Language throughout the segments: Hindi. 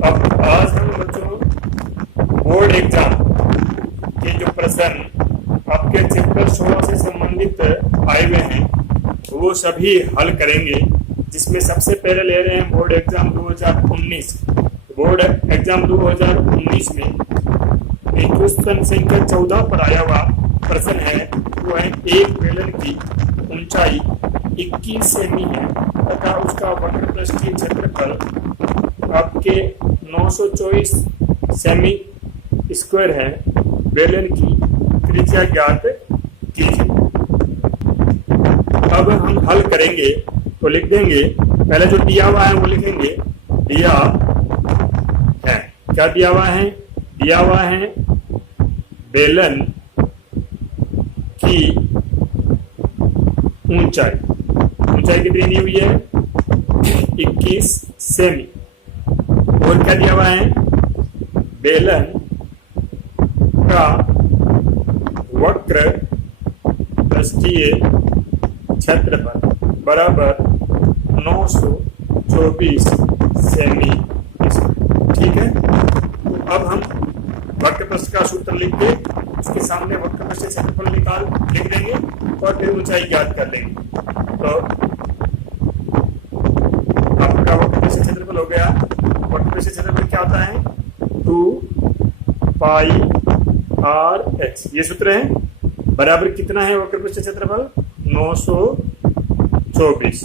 अब आज हम बच्चों बोर्ड एग्जाम के जो प्रश्न आपके चैप्टर 16 से संबंधित आए हुए हैं वो सभी हल करेंगे, जिसमें सबसे पहले ले रहे हैं बोर्ड एग्जाम 2019। बोर्ड एग्जाम 2019 में एक क्वेश्चन संख्या 14 पर आया हुआ प्रश्न है, वो है एक बेलन की ऊंचाई 21 सेमी है तथा उसका वक्रपृष्ठीय क्षेत्रफल आपके 924 सेमी स्क्वायर है। बेलन की त्रिज्या ज्ञात कीजिए। अब हम हल करेंगे तो लिख देंगे, पहले जो दिया हुआ है वो लिखेंगे। दिया है, क्या दिया हुआ है? दिया हुआ है बेलन की ऊंचाई कितनी दी हुई है? 21 सेमी। और क्या दिया हुआ है? बेलन का वक्र पृष्ठीय क्षेत्रफल बराबर 924 सेमी। ठीक है, तो अब हम वक्र पृष्ठ का सूत्र लिख के उसके सामने वक्र पृष्ठ क्षेत्रफल लिख देंगे और फिर ऊंचाई ज्ञात कर लेंगे। तो आपका वक्र पृष्ठ क्षेत्रफल हो गया। वक्र पृष्ठ क्षेत्रफल क्या आता है? 2 पाई आर एच, ये सूत्र है। बराबर कितना है वक्र पृष्ठ क्षेत्रफल? 924।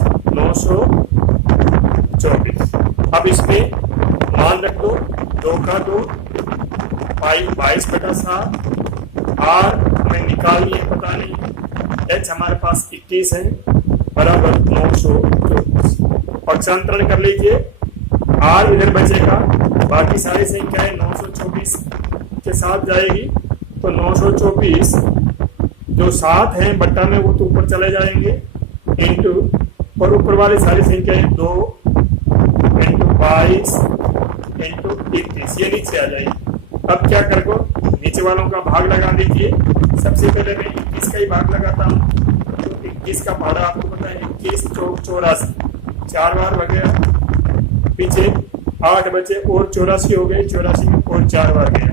अब इसमें मान रख दो, 2 का 2 पाई 22/7। आर हमें निकालनी है, पता नहीं। एच हमारे पास 21 है बराबर 924। पक्षांतरण कर लीजिए, आर इधर बचेगा, बाकी सारी संख्याएं 924 के साथ जाएगी। तो 924 जो 7 है बट्टा में वो तो ऊपर चले जाएंगे, इंटू और ऊपर वाली सारी संख्याएं 2 इंटू 22 इंटू 21, ये नीचे आ जाएगी। अब क्या कर को नीचे वालों का भाग लगा दीजिए। सबसे पहले मैं 21 का ही भाग लगाता हूँ। तो 21 का भाड़ा आपको पता है, 21 चौक 84, 4 बार हो गया। पीछे 8 बचे और 84 हो गए, 84 में और 4 बार गया।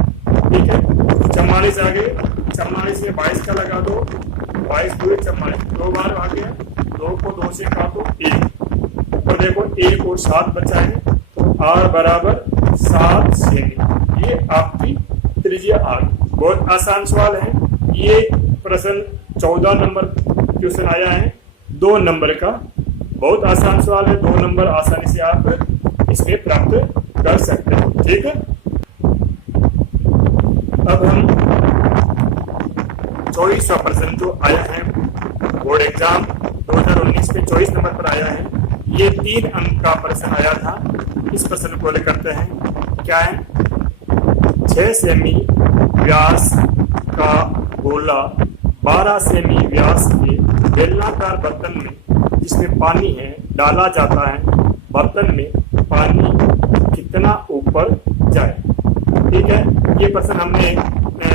ठीक है, 44 आ गए। 44 में 22 का लगा दो, 22 पूरे 44, 2 बार आ गया। 2 को 2 से काटो 1, और देखो 1 और 7 बचा है, तो आर बराबर 7 सेमी। ये आपकी त्रिज्या आर। बहुत आसान सवाल है ये। प्रश्न 14 नंबर क्वेश्चन आया है, 2 नंबर का। बहुत आसान सवाल है, 2 नंबर आसानी से आप इसमें प्राप्त कर सकते हो। ठीक है, अब हम 24वां प्रश्न जो आया है बोर्ड एग्जाम 2019 में 24 नंबर पर आया है। ये 3 अंक का प्रश्न आया था। इस प्रश्न को हल करते हैं। क्या है? 6 सेमी व्यास का गोला 12 सेमी व्यास के बेलनाकार बर्तन में जिसमें पानी है डाला जाता है। बर्तन में पानी कितना ऊपर जाए? ठीक है, ये प्रश्न हमने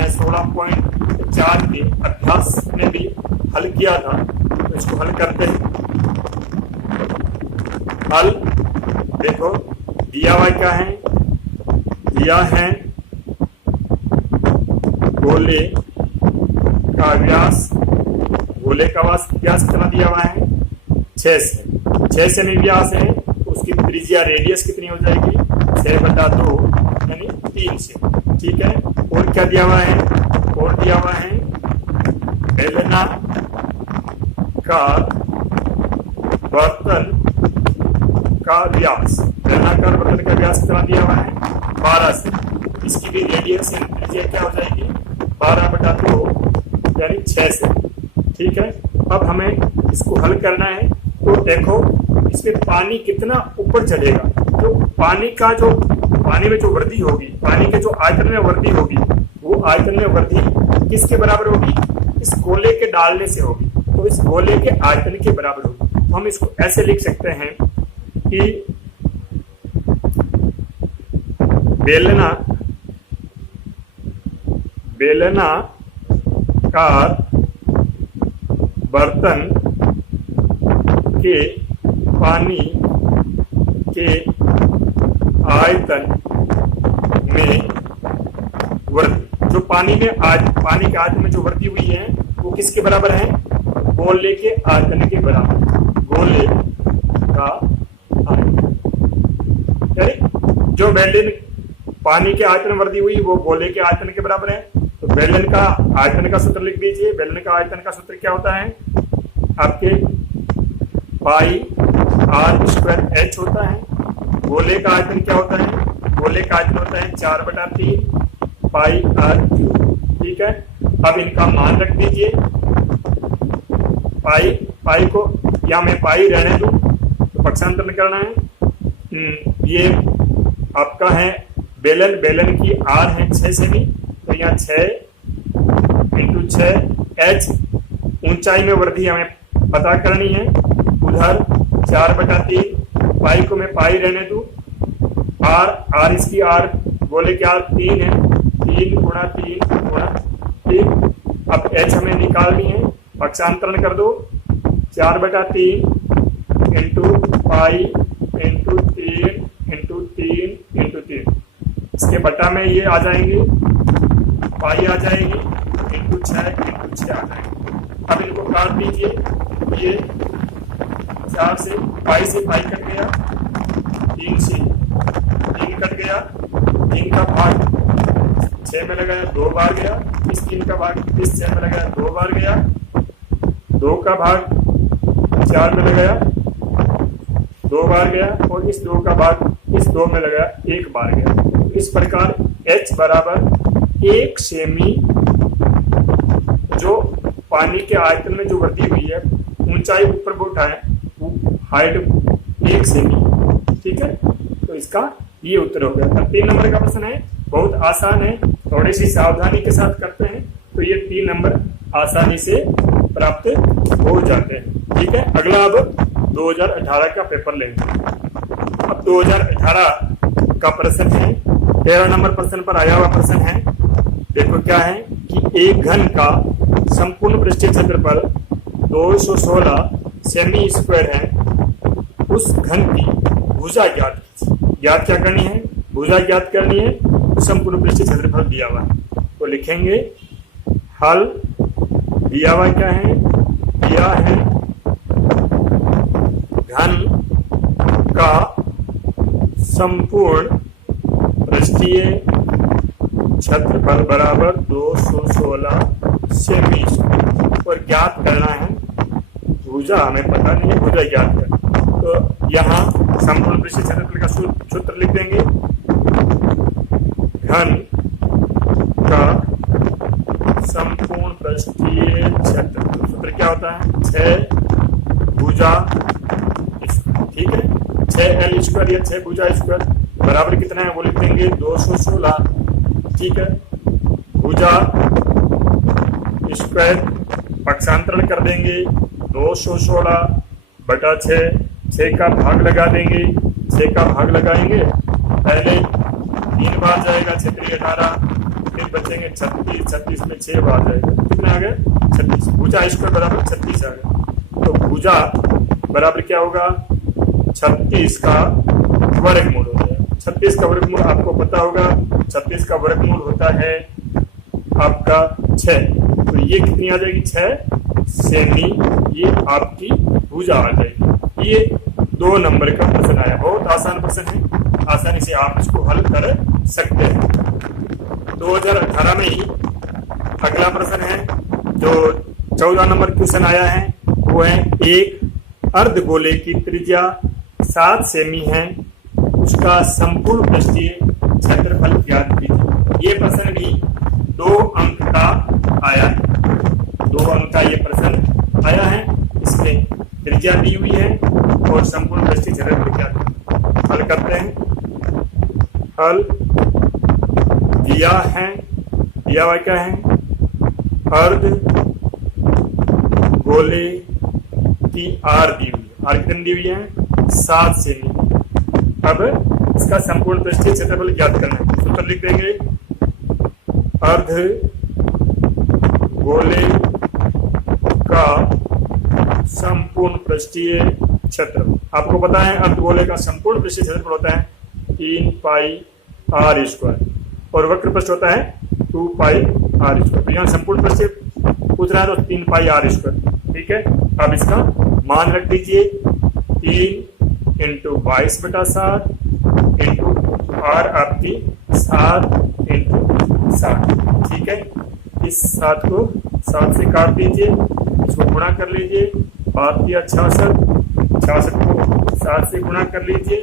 16.4 के अभ्यास में भी हल किया था। तो इसको हल करते हैं। हल देखो, दिया हुआ क्या है? दिया है गोले का व्यास, गोले का व्यास कितना दिया हुआ है? 6 सेमी व्यास है, उसकी त्रिज्या रेडियस कितनी हो जाएगी? 6/2 यानी 3 से। ठीक है, और क्या दिया हुआ है? और दिया हुआ है बेलना का बर्तन का व्यास। बेलनाकार बर्तन का व्यास कितना दिया हुआ है? 12 से। इसकी भी रेडियस यानी त्रिज्या क्या हो जाएगी? 12/2 यानी 6 से। ठीक है, अब हमें इसको हल करना है। तो देखो इसमें पानी कितना ऊपर चलेगा। तो पानी में जो वृद्धि होगी, पानी के जो आयतन में वृद्धि होगी, वो आयतन में वृद्धि किसके बराबर होगी? इस गोले के डालने से होगी। तो इस गोले के आयतन के बराबर होगी। तो हम इसको ऐसे लिख सकते हैं कि बेलनाकार बर्तन के पानी के आयतन में वृद्धि, जो पानी के आयतन में जो वृद्धि हुई है वो किसके बराबर है? गोले के आयतन के बराबर। गोले का आयतन, जो बेलन पानी के आयतन में वृद्धि हुई वो गोले के आयतन के बराबर है। तो बेलन का आयतन का सूत्र लिख दीजिए। बेलन का आयतन का सूत्र क्या होता है आपके? पाई आर स्क्वायर एच होता है। गोले का आयतन क्या होता है? गोले का आयतन होता है 4/3 पाई आर क्यूब। ठीक है, अब इनका मान रख दीजिए। पाई को या मैं पाई रहने दूं तो पक्षांतरण करना है। ये आपका है बेलन की आर है 6 सेमी, तो यहाँ 6 × 6 एच ऊंचाई में वृद्धि हमें पता करनी है। उधर 4/3 पाई को मैं पाई रहने दूं। आर इसकी आर गोले की आर 3 है, 3 × 3 अब एच हमें निकालनी है, पक्षांतरण कर दो। 4/3 × पाई × 3 × 3 × 3, इसके बटा में ये आ जाएंगे, पाई आ जाएगी, × 6 × 6 आ जाएंगे। अब इनको काट दीजिए। ये 4 से पाई कट गया, 3 से 3 कट गया, 3 का भाग 6 में लगाया 2 बार गया, इस 3 का भाग इस 6 में लगाया 2 बार गया, 2 का भाग 4 में लगाया 2 बार गया, और इस 2 का भाग इस 2 में लगाया 1 बार गया। तो इस प्रकार H बराबर 1 सेमी, जो पानी के आयतन में जो वृद्धि हुई है, ऊंचाई ऊपर को उठाए, हाइट 1 सेमी। ठीक है, तो इसका ये उत्तर हो गया। 3 नंबर का प्रश्न है, बहुत आसान है, थोड़ी सी सावधानी के साथ करते हैं तो ये 3 नंबर आसानी से प्राप्त हो जाते हैं। ठीक है, अगला अब 2018 का पेपर लेंगे। अब 2018 का प्रश्न है, 13 नंबर प्रश्न पर आया हुआ प्रश्न है। देखो क्या है कि एक घन का संपूर्ण पृष्ठीय क्षेत्रफल 216 सेमी स्क्वायर है। उस घन की भुजा ज्ञात क्या करनी है? भुजा ज्ञात करनी है। संपूर्ण पृष्ठीय क्षेत्रफल दिया हुआ है तो लिखेंगे हल। दिया हुआ क्या है? दिया है घन का संपूर्ण पृष्ठीय क्षेत्रफल बराबर 216 सेमी और ज्ञात करना है भुजा। हमें पता नहीं है, भुजा ज्ञात करना। तो यहाँ संपूर्ण पृष्ठीय क्षेत्रफल का सूत्र लिख देंगे। घन का संपूर्ण पृष्ठीय क्षेत्रफल सूत्र क्या होता है? 6 भुजा, ठीक है, 6L स्क्वायर या 6 भुजा स्क्वायर बराबर कितना है वो लिख देंगे 216। ठीक है, भुजा स्क्वायर पक्षांतरण कर देंगे 216/6, 6 का भाग लगा देंगे। 6 का भाग लगाएंगे, पहले 3 बार जाएगा 6 × 18, फिर बचेंगे 36, 36 में 6 बार जाएगा, कितना आ गया? 36। भुजा स्क्वायर बराबर 36 आ गया। तो भुजा बराबर क्या होगा? 36 का वर्गमूल हो जाएगा। 36 का वर्गमूल आपको पता होगा, 36 का वर्गमूल होता है आपका 6। तो ये कितनी आ जाएगी? 6 सेमी। ये आपकी भुजा आ जाएगी। ये 2 नंबर का प्रश्न आया, बहुत आसान प्रश्न है, आसानी से आप इसको हल कर सकते हैं। 2018 में ही अगला प्रश्न है जो 14 नंबर क्वेश्चन आया है, वो है एक अर्धगोले की त्रिज्या 7 सेमी है, उसका संपूर्ण पृष्ठीय क्षेत्रफल ज्ञात कीजिए। ये प्रश्न भी 2 अंक का आया है। 2 अंक का ये प्रश्न आया है। इसमें त्रिज्या दी हुई है और संपूर्ण पृष्ठीय क्षेत्रफल ज्ञात। हल करते हैं। हल दिया है, दिया हुआ क्या है? अर्ध गोले की आर दी हुई है। आर कितनी दी हुई है? 7 सेमी। अब इसका संपूर्ण पृष्ठीय क्षेत्रफल ज्ञात करना है। सूत्र लिख देंगे अर्ध गोले का संपूर्ण पृष्ठीय क्षेत्रफल। आपको पता है अर्धगोले का संपूर्ण पृष्ठीय क्षेत्रफल होता है 3 पाई आर स्क्वायर। और वक्र पृष्ठ होता है 2 पाई आर स्क्वायर। तो यहाँ संपूर्ण पृष्ठ से पूछ रहा है तो 3 पाई आर स्क्वायर। ठीक है, अब इसका मान रख दीजिए 3 इंटू 22/7 इंटू आर आपकी 7 इंटू 7। ठीक है, इस 7 को 7 से काट दीजिए, इसको गुणा कर लीजिए, बात किया 66 को 7 से गुणा कर लीजिए,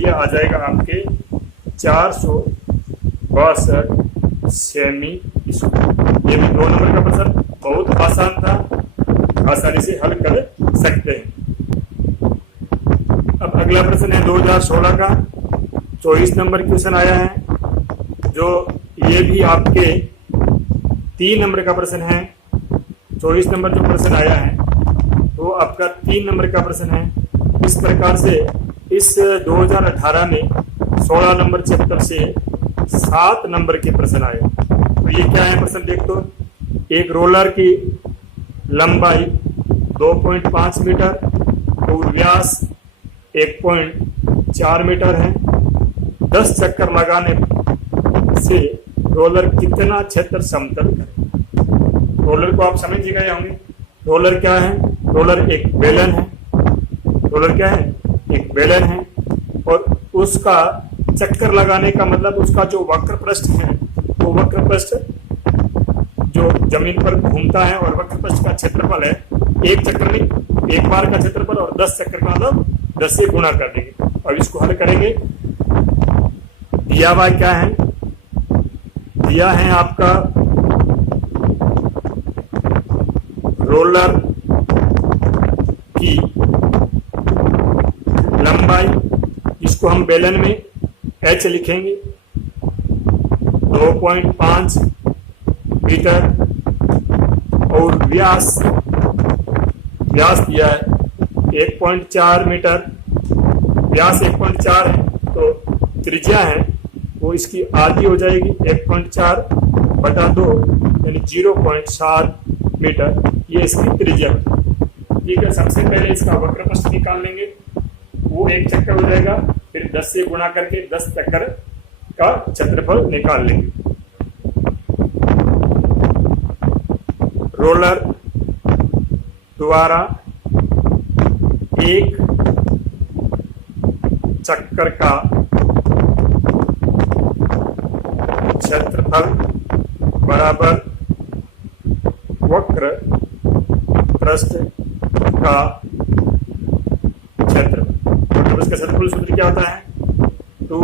ये आ जाएगा आपके 462 सेमी स्क्वायर। ये भी 2 नंबर का प्रश्न बहुत आसान था, आसानी से हल कर सकते हैं। अब अगला प्रश्न है 2016 का 24 नंबर क्वेश्चन आया है, जो ये भी आपके 3 नंबर का प्रश्न है। 24 नंबर जो प्रश्न आया है वो आपका 3 नंबर का प्रश्न है। इस प्रकार से इस 2018 में 16 नंबर चैप्टर से 7 नंबर के प्रश्न आए। तो ये क्या है प्रश्न देख तो, एक रोलर की लंबाई 2.5 मीटर और व्यास 1.4 मीटर है। 10 चक्कर लगाने से रोलर कितना क्षेत्र समतल करे। रोलर को आप समझ ही गए होंगे। रोलर क्या है? रोलर एक बेलन है। रोलर क्या है? एक बेलन है, और उसका चक्कर लगाने का मतलब उसका जो वक्र पृष्ठ है, वो वक्र पृष्ठ जो जमीन पर घूमता है, और वक्र पृष्ठ का क्षेत्रफल है एक चक्कर में एक बार का क्षेत्रफल, और 10 चक्कर का मतलब 10 से गुणा कर देंगे। अब इसको हल करेंगे। दिया हुआ क्या है? दिया है आपका रोलर की लंबाई, इसको हम बेलन में h लिखेंगे, 2.5 मीटर, और व्यास दिया है 1.4 मीटर। व्यास 1.4 है, तो त्रिज्या है वो इसकी आधी हो जाएगी, 1.4/2 यानी 0.7 मीटर, ये इसकी त्रिज्या है। ठीक है, सबसे पहले इसका वक्र पृष्ठ निकाल लेंगे, वो एक चक्कर हो जाएगा, फिर 10 से गुणा करके 10 चक्कर का क्षेत्रफल निकाल लेंगे। रोलर द्वारा एक चक्कर का क्षेत्रफल बराबर वक्र पृष्ठ का क्षेत्रफल। वक्र पृष्ठ का क्षेत्रफल सूत्र क्या होता है? 2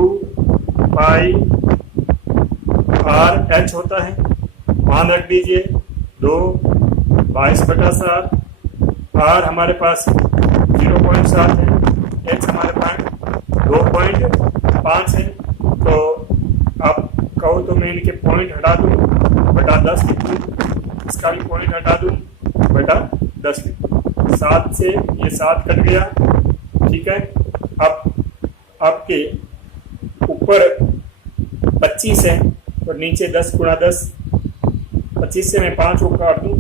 पाई आर एच होता है। मान रख दीजिए 2 22/7, आर हमारे पास 0.7 है, एच हमारे पास 2.5 है। तो आप कहो तो मैं इनके पॉइंट हटा दूं, बटा 10 लिख दूं, इसका भी पॉइंट हटा दूं, बटा 10 लिख दूं। 7 से ये 7 कट गया। ठीक है, अब आपके ऊपर 25 है और नीचे 10 गुणा 10, 25 से मैं 5 को काट दूं,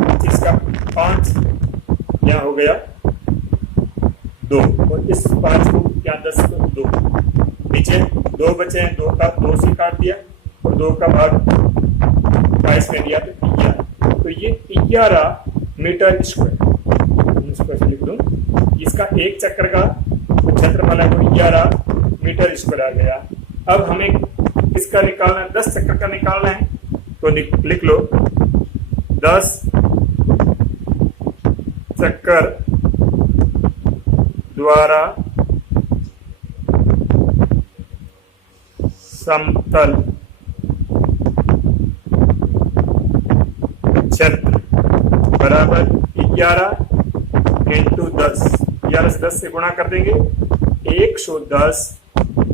25 का 5 यहाँ हो गया 2, और इस 5 को क्या 10 को 2, नीचे 2 बचे हैं, 2 का 2 से काट दिया, और 2 का भाग 22 में दिया तो 11, तो ये 11 मीटर स्क्वायर। इसको ऐसे लिख दूं, इसका एक चक्कर का क्षेत्रफल है वो 11 मीटर स्क्वायर आ गया। अब हमें इसका निकालना है, 10 चक्कर का निकालना है, तो लिख लो 10 चक्कर द्वारा समतल क्षेत्र बराबर 11 इंटू 10, 11 से 10 से गुणा कर देंगे, 110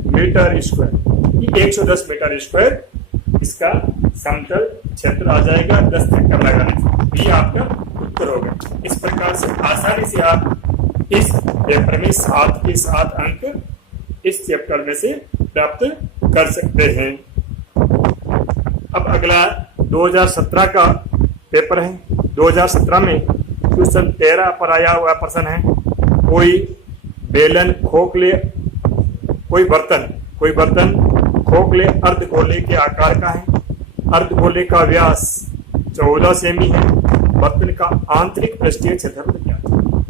मीटर स्क्वायर। ये 110 मीटर स्क्वायर इसका समतल क्षेत्र आ जाएगा 10 चक्कर लगाने से। ये आपका उत्तर होगा। इस प्रकार से आसानी से आप इस पेपर में 7 के 7 अंक इस चैप्टर में से प्राप्त कर सकते हैं। अब अगला 2017 का पेपर है। 2017 में क्वेश्चन 13 पर आया हुआ प्रश्न है, कोई बेलन खोखले कोई बर्तन खोखले अर्धगोले के आकार का है। अर्धगोले का व्यास 14 सेमी है। वक्र का आंतरिक पृष्ठीय क्षेत्रफल ज्ञात है।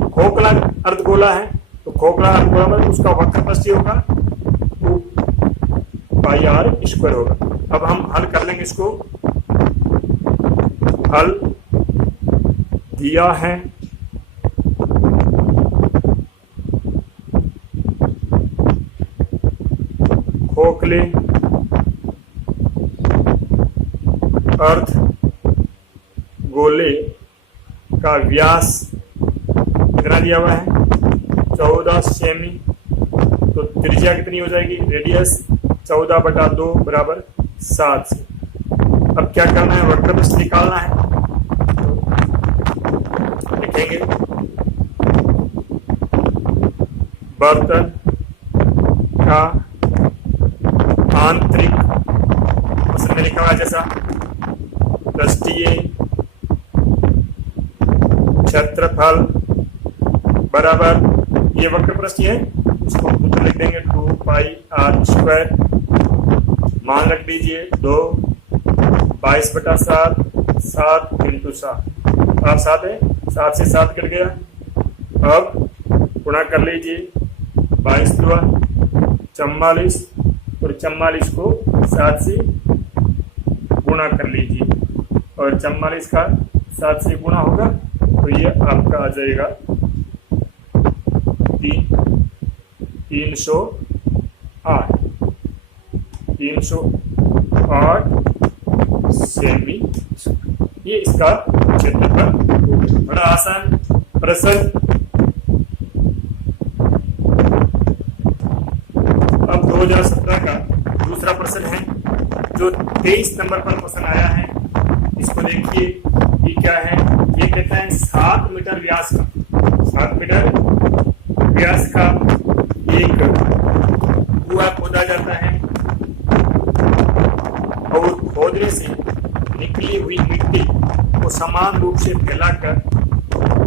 खोखला अर्धगोला है तो खोखला अर्धगोला में उसका वक्र पृष्ठीय होगा 2πr² होगा। अब हम हल कर लेंगे इसको। हल दिया है खोखले अर्ध गोले का व्यास कितना दिया हुआ है 14 सेमी। तो त्रिज्या कितनी हो जाएगी, रेडियस 14/2 बराबर 7 से। अब क्या करना है, वक्र पृष्ठ निकालना है। तो लिखेंगे बर्तन का आंतरिक प्रश्न में लिखा हुआ जैसा पृष्ठीय क्षेत्रफल बराबर, ये वक्र पृष्ठीय है उसको सूत्र लिख देंगे 2πr²। मान रख दीजिए 2 22/7 7 × 7 आप 7 है, 7 से 7 कट गया। अब गुणा कर लीजिए 22 × 44 और 44 को 7 से गुणा कर लीजिए और 44 का 7 से गुणा होगा तो ये आपका आ जाएगा 308 सेमी। ये इसका क्षेत्रफल। बड़ा आसान प्रश्न। अब 2017 का दूसरा प्रश्न है जो 23 नंबर पर प्रश्न आया है। इसको देखिए ये क्या है, ये कहता है 7 मीटर व्यास का 7 मीटर व्यास का एक कुआं खोदा जाता है और खोदने से निकली हुई मिट्टी को समान रूप से फैलाकर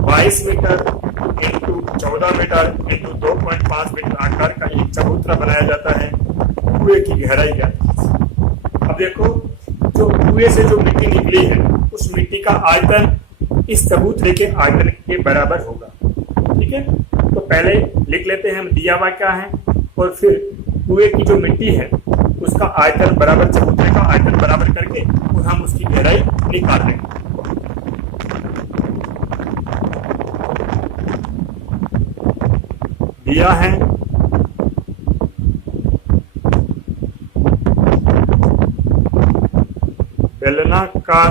22 metre into 14 metre into 2.5 metre आकार का एक चबूतरा बनाया जाता है। कुएं की गहराई क्या है। अब देखो जो कुएं से जो मिट्टी निकली है उस मिट्टी का आयतन इस चबूतरे के आयतन के बराबर होगा। ठीक है, तो पहले लिख लेते हैं हम दिया हुआ क्या है और फिर कुएं की जो मिट्टी है उसका आयतन बराबर चबूतरे का आयतन बराबर करके और हम उसकी गहराई निकाल लेंगे। दिया है बेलनाकार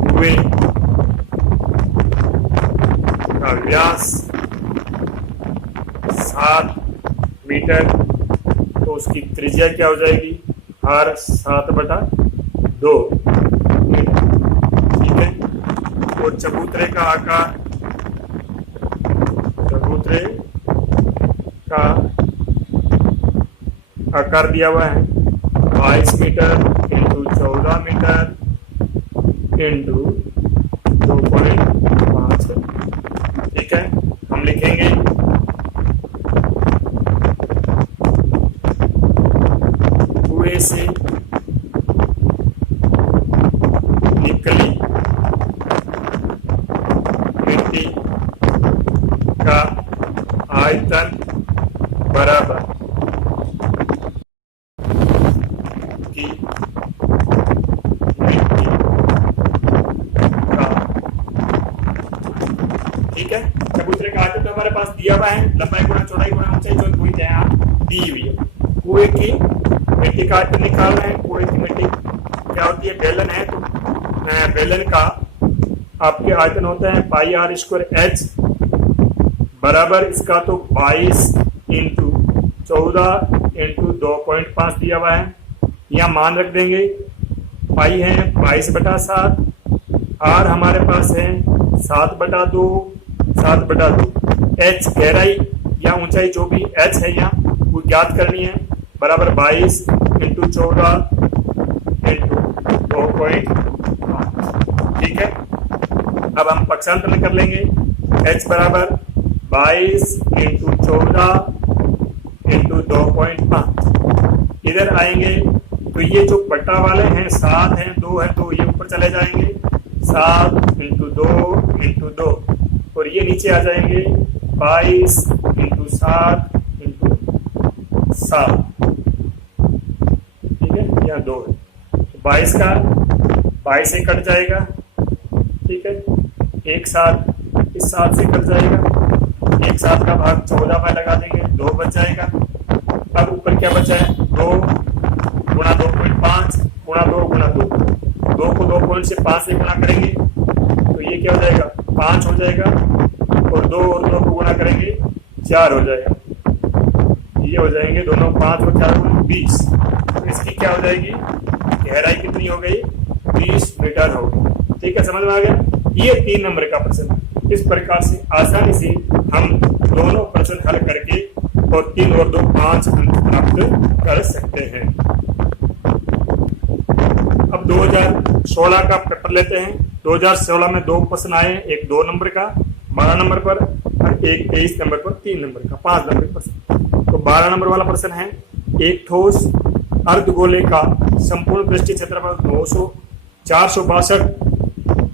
कुएं का व्यास 7 मीटर तो उसकी त्रिज्या क्या हो जाएगी हर 7/2 मीटर। ठीक है, और चबूतरे का आकार, चबूतरे का आकार दिया हुआ है 22 मीटर इंटू 14 मीटर इंटू 2.5। ठीक है, हम लिखेंगे कुएं से निकली मिट्टी का आयतन बराबर की मिट्टी का। ठीक है, चबूतरे का आयतन तो हमारे पास दिया हुआ है, लंबाई गुणा चौड़ाई गुणा ऊंचाई जो हुई है यहाँ दी हुई है। कुएं की मिट्टी का आयतन निकाल रहे हैं। कुएं की मिट्टी क्या होती है, बेलन है तो बेलन का आपके आयतन होता है πr²h बराबर इसका तो 22 इंटू 14 इंटू 2.5 दिया हुआ है। यहाँ मान रख देंगे पाई है 22/7, आर हमारे पास है 7/2 7/2। एच गहराई या ऊंचाई जो भी एच है यहाँ वो ज्ञात करनी है बराबर 22 इंटू 14 इंटू 2.5। ठीक है, अब हम पक्षांतर कर लेंगे। h बराबर 22 इंटू 14 इंटू 2.5। इधर आएंगे तो ये जो बटा वाले हैं 7 हैं 2 है तो ये ऊपर चले जाएंगे 7 इंटू 2 इंटू 2 और ये नीचे आ जाएंगे 22 इंटू 7 इंटू 7। ठीक है, यहाँ 2 है तो 22 का 22 से कट जाएगा। ठीक है, एक साथ इस 7 से कट जाएगा, एक 7 का भाग 14 में लगा देंगे 2 बच जाएगा। अब ऊपर क्या बचा है 2 गुणा 2.5 गुणा 2 गुणा 2, 2 को 2 पॉइंट से 5 से गुणा करेंगे तो ये क्या हो जाएगा 5 हो जाएगा और 2 को गुणा करेंगे 4 हो जाएगा। ये हो जाएंगे दोनों 5 और 4 गुणा 20। तो इसकी क्या हो जाएगी गहराई कितनी हो गई 20 मीटर हो गई। ठीक है, समझ में आ गया। ये 3 नंबर का प्रश्न है। इस प्रकार से आसानी से हम दोनों प्रश्न हल करके और 3 और 2 5 अंक प्राप्त कर सकते हैं। अब 2016 का पेपर लेते हैं। 2016 में 2 प्रश्न आए, एक 2 नंबर का 12 नंबर पर और एक 23 नंबर पर 3 नंबर का 5 नंबर प्रश्न। तो 12 नंबर वाला प्रश्न है, एक ठोस अर्धगोले का संपूर्ण पृष्ठीय क्षेत्रफल 462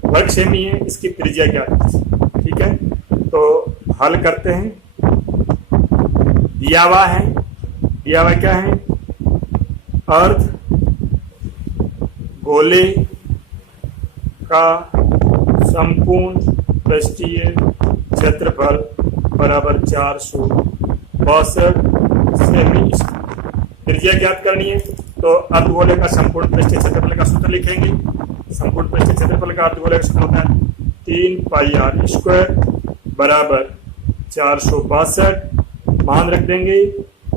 वर्ग सेमी है, इसकी त्रिज्या क्या है। ठीक है, तो हल करते हैं। दिया हुआ क्या है अर्ध गोले का संपूर्ण पृष्ठीय क्षेत्रफल बराबर 462 सेमी। त्रिज्या ज्ञात करनी है तो अर्धगोले का संपूर्ण पृष्ठीय क्षेत्रफल का सूत्र लिखेंगे। संपूर्ण पृष्ठीय क्षेत्रफल का अर्धगोले का सूत्र होता है 3 पाई आर स्क्वायर बराबर 462। मान रख देंगे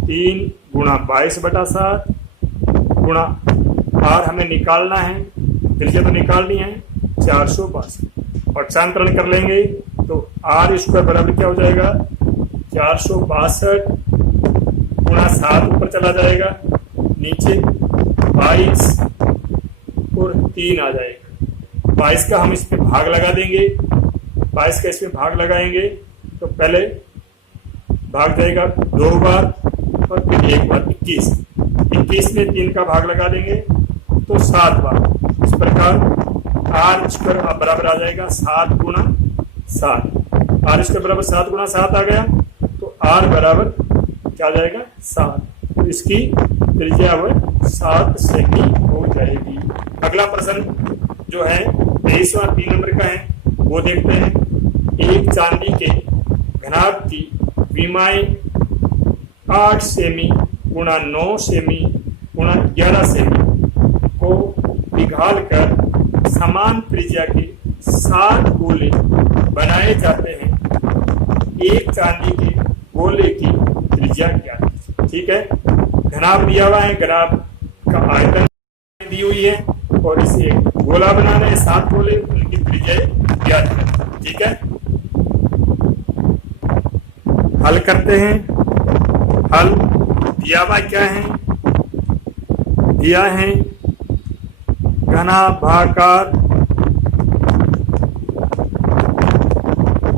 3 गुणा 22/7 गुणा आर हमें निकालना है, त्रिज्या तो निकालनी है 462 और शांतरण कर लेंगे तो आर स्क्वायर बराबर क्या हो जाएगा 462 गुणा 7 ऊपर चला जाएगा, नीचे 22 और 3 आ जाएगा। 22 का हम इसमें भाग लगा देंगे, 22 का इसमें भाग लगाएंगे तो पहले भाग जाएगा 2 बार और फिर 1 बार 21 में 3 का भाग लगा देंगे तो 7 बार। इस प्रकार आर स्क्वायर बराबर आ जाएगा 7 गुणा 7। आर स्क्वायर बराबर 7 गुणा 7 आ गया तो आर बराबर क्या आ जाएगा 7। तो इसकी त्रिज्या वह 7 सेमी हो जाएगी। अगला प्रश्न जो है 23वां 3 नंबर का है, वो देखते हैं। एक चांदी के घनाभ की विमाएं 8 सेमी गुणा 9 सेमी गुणा 11 सेमी को पिघाल कर समान त्रिज्या के 7 गोले बनाए जाते हैं। एक चांदी के गोले की त्रिज्या क्या है। ठीक है, घनाभ दिया हुआ है, घनाभ का आयतन दी हुई है और इसे गोला बनाना है 7 गोले, उनकी त्रिज्या ज्ञात है। ठीक है, हल करते हैं। हल दिया हुआ क्या है, दिया है घनाभाकार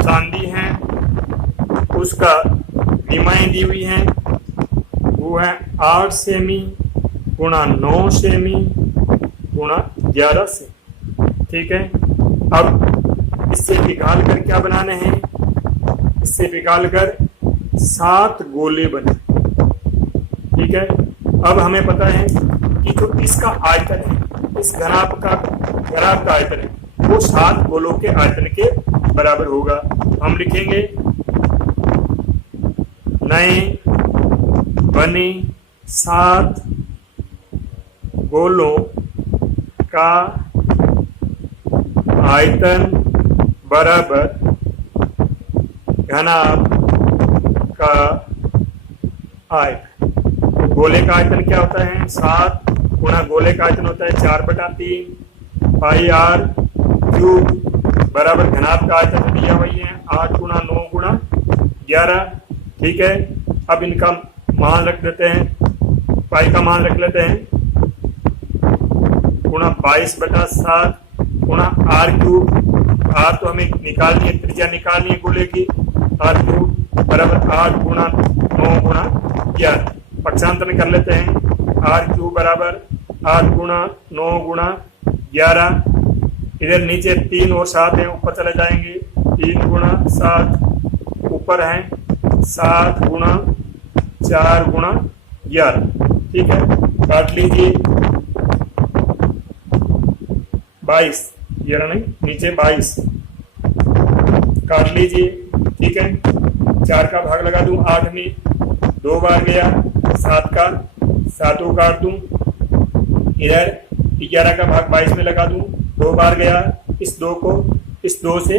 चांदी है, उसका विमाएं दी हुई हैं, वो है 8 सेमी गुणा 9 सेमी गुणा 11 सेमी। ठीक है, अब इससे पिघाल कर क्या बनाने हैं, इससे पिघाल कर 7 गोले बने। ठीक है, अब हमें पता है कि जो इसका आयतन है, इस घनाभ का आयतन है वो 7 गोलों के आयतन के बराबर होगा। हम लिखेंगे नए बने 7 गोलों का आयतन बराबर घनाभ का आयतन। तो गोले का आयतन क्या होता है 7 गुणा गोले का आयतन होता है 4/3 पाई आर क्यूब बराबर घनाभ का आयतन दिया वही है 8 गुणा 9 गुणा 11। ठीक है, अब इनका मान रख देते हैं, पाई का मान रख लेते हैं गुणा 22/7 गुणा आर क्यूब। आर तो हमें निकालनी है, त्रिज्या निकालनी है गोले की, आर क्यूब बराबर 8 गुणा 9 गुणा 11। पक्षांतरण कर लेते हैं। आर क्यूब बराबर 8 गुणा 9 गुणा 11। इधर नीचे 3 और 7 है, ऊपर चले जाएंगे। 3 गुणा 7 ऊपर है, 7 गुणा 4 गुणा 11। ठीक है, काट लीजिए। 22, 11 नहीं, नीचे 22 काट लीजिए। ठीक है, 4 का भाग लगा दूं 8 में, 2 बार गया। 7 का 7 को काट दूं। इधर 11 का भाग 22 में लगा दूं, 2 बार गया। इस 2 को इस 2 से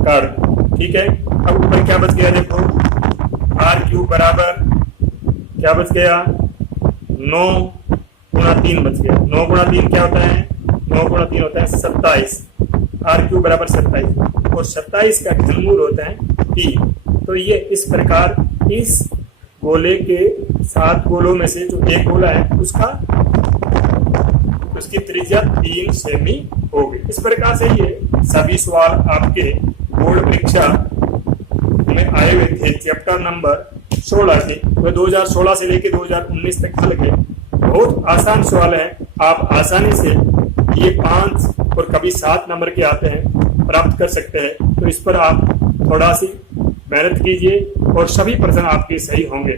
काट दूं। ठीक है, अब ऊपर क्या बच गया देखो, आर क्यूब बराबर क्या बच गया, 9 गुणा 3 बच गया। 9 गुणा 3 क्या होता है, 9 गुणा 3 होता है 27। आर क्यूब बराबर 27 और 27 का घनमूल होता है 3। तो ये इस प्रकार इस गोले के 7 गोलों में से जो एक गोला है उसकी त्रिज्या 3 सेमी होगी। इस प्रकार से ये सभी सवाल आपके बोर्ड परीक्षा में आए हुए थे। चैप्टर नंबर 16 के, वह 2016 से लेकर 2019 तक हल गए। बहुत आसान सवाल है, आप आसानी से ये 5 और कभी 7 नंबर के आते हैं प्राप्त कर सकते हैं। तो इस पर आप थोड़ा सी मेहनत कीजिए और सभी प्रश्न आपके सही होंगे।